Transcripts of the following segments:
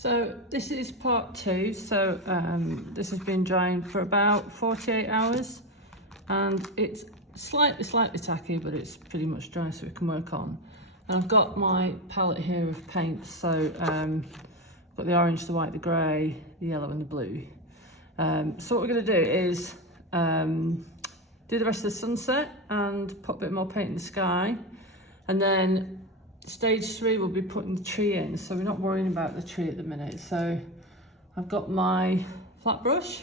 So this is part 2. So this has been drying for about 48 hours and it's slightly tacky, but it's pretty much dry so we can work on. And I've got my palette here of paints. So I've got the orange, the white, the grey, the yellow and the blue. So what we're going to do is do the rest of the sunset and put a bit more paint in the sky. And then stage 3 will be putting the tree in, so we're not worrying about the tree at the minute. So I've got my flat brush,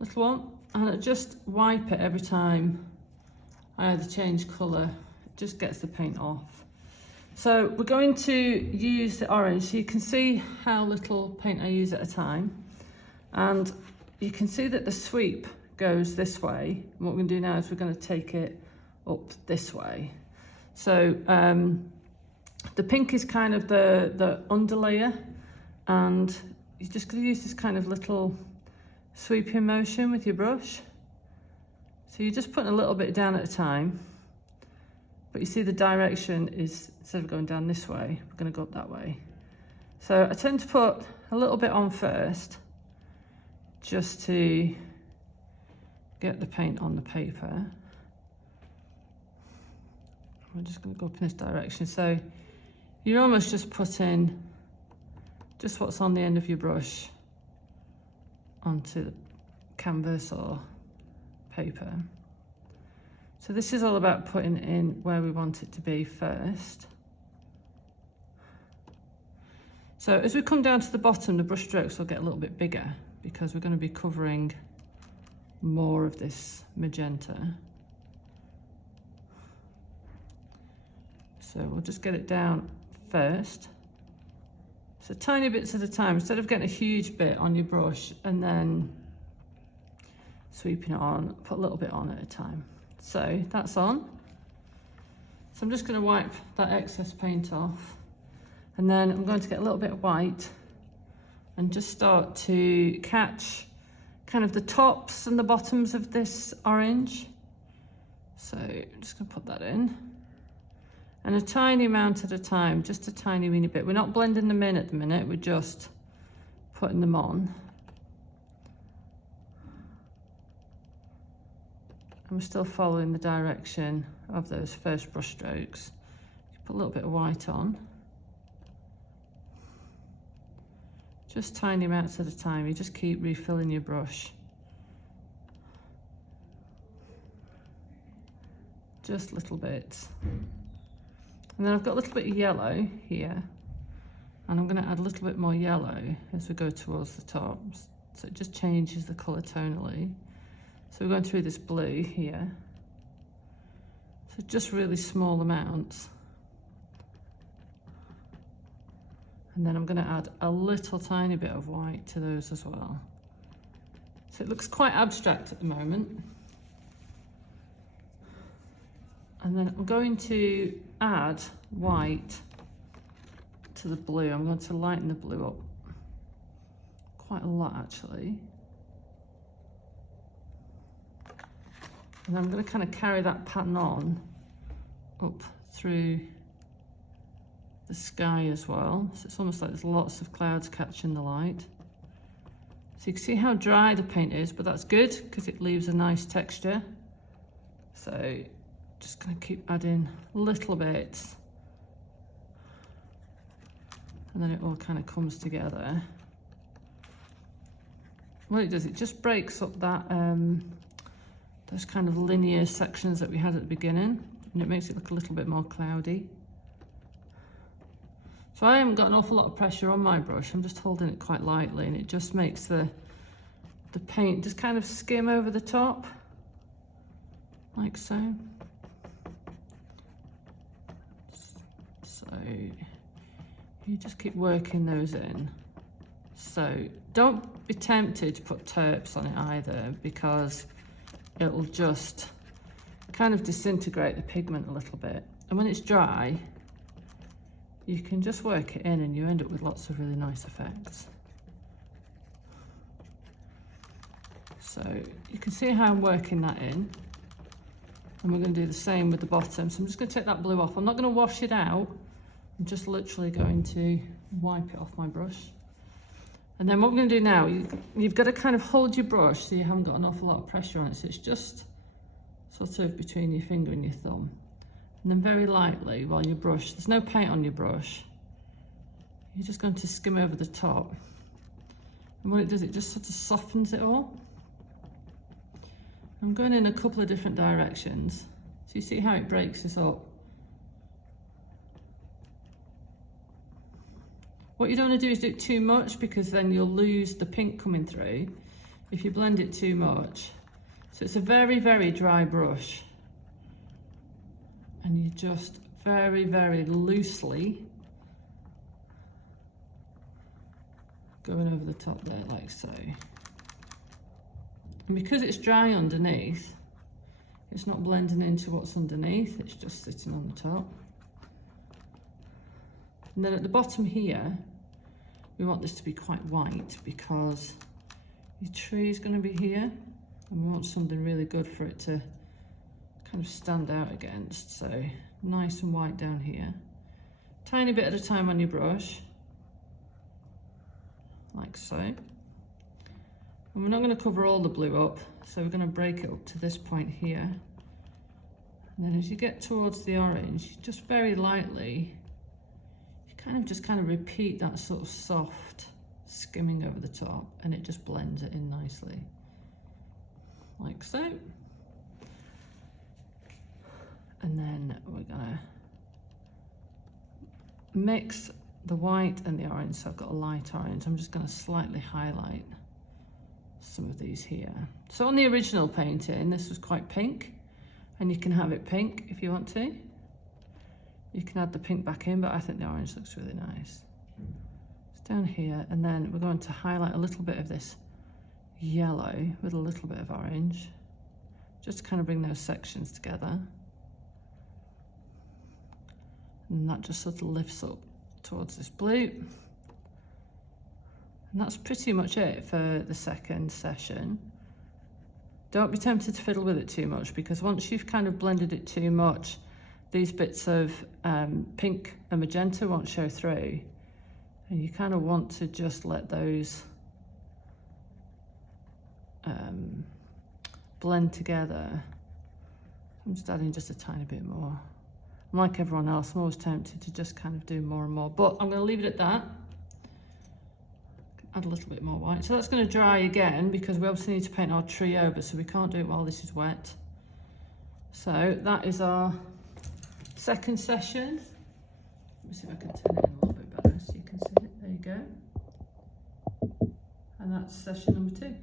little one, and I just wipe it every time I either change colour. It just gets the paint off. So we're going to use the orange. So you can see how little paint I use at a time. And you can see that the sweep goes this way. And what we're going to do now is we're going to take it up this way. So the pink is kind of the underlayer, and you're just going to use this kind of little sweeping motion with your brush. So you're just putting a little bit down at a time, but you see the direction is, instead of going down this way, we're going to go up that way. So I tend to put a little bit on first, just to get the paint on the paper. We're just going to go up in this direction. So you're almost just putting just what's on the end of your brush onto the canvas or paper. So this is all about putting it in where we want it to be first. So as we come down to the bottom, the brush strokes will get a little bit bigger because we're going to be covering more of this magenta. So we'll just get it down first. So tiny bits at a time, instead of getting a huge bit on your brush and then sweeping it on, put a little bit on at a time. So that's on. So I'm just going to wipe that excess paint off, and then I'm going to get a little bit of white and just start to catch kind of the tops and the bottoms of this orange. So I'm just going to put that in. And a tiny amount at a time, just a tiny weeny bit. We're not blending them in at the minute, we're just putting them on. And we're still following the direction of those first brush strokes. Put a little bit of white on. Just tiny amounts at a time, you just keep refilling your brush. Just little bits. And then I've got a little bit of yellow here, and I'm going to add a little bit more yellow as we go towards the top, so it just changes the colour tonally. So we're going through this blue here, so just really small amounts. And then I'm going to add a little tiny bit of white to those as well. So it looks quite abstract at the moment. And then I'm going to add white to the blue. I'm going to lighten the blue up quite a lot actually. And I'm going to kind of carry that pattern on up through the sky as well. So it's almost like there's lots of clouds catching the light. So you can see how dry the paint is, but that's good because it leaves a nice texture. So just going to keep adding little bits, and then it all kind of comes together. What it does, it just breaks up that those kind of linear sections that we had at the beginning, and it makes it look a little bit more cloudy. So I haven't got an awful lot of pressure on my brush, I'm just holding it quite lightly, and it just makes the paint just kind of skim over the top, like so. So you just keep working those in. So don't be tempted to put terps on it either, because it'll just kind of disintegrate the pigment a little bit. And when it's dry, you can just work it in and you end up with lots of really nice effects. So you can see how I'm working that in. And we're going to do the same with the bottom. So I'm just going to take that blue off. I'm not going to wash it out. I'm just literally going to wipe it off my brush. And then what we're going to do now, you've got to kind of hold your brush so you haven't got an awful lot of pressure on it. So it's just sort of between your finger and your thumb. And then very lightly while you brush, there's no paint on your brush, you're just going to skim over the top. And what it does, it just sort of softens it all. I'm going in a couple of different directions. So you see how it breaks this up. What you don't want to do is do it too much, because then you'll lose the pink coming through if you blend it too much. So it's a very, very dry brush. And you just very, very loosely going over the top there, like so. And because it's dry underneath, it's not blending into what's underneath, it's just sitting on the top. And then at the bottom here, we want this to be quite white because your tree is going to be here, and we want something really good for it to kind of stand out against. So nice and white down here. Tiny bit at a time on your brush, like so. And we're not going to cover all the blue up, so we're going to break it up to this point here. And then as you get towards the orange, just very lightly, kind of repeat that sort of soft skimming over the top, and it just blends it in nicely, like so. And then we're gonna mix the white and the orange. So I've got a light orange. I'm just gonna slightly highlight some of these here. So on the original painting, this was quite pink, and you can have it pink if you want to. You can add the pink back in, but I think the orange looks really nice. It's down here, and then we're going to highlight a little bit of this yellow with a little bit of orange, just to kind of bring those sections together. And that just sort of lifts up towards this blue. And that's pretty much it for the second session. Don't be tempted to fiddle with it too much, because once you've kind of blended it too much, these bits of pink and magenta won't show through, and you kind of want to just let those blend together. I'm just adding just a tiny bit more. I'm like everyone else, I'm always tempted to just kind of do more and more, but I'm going to leave it at that. Add a little bit more white. So that's going to dry again, because we obviously need to paint our tree over, so we can't do it while this is wet. So that is our second session. Let me see if I can turn it in a little bit better so you can see it. There you go. And that's session number 2.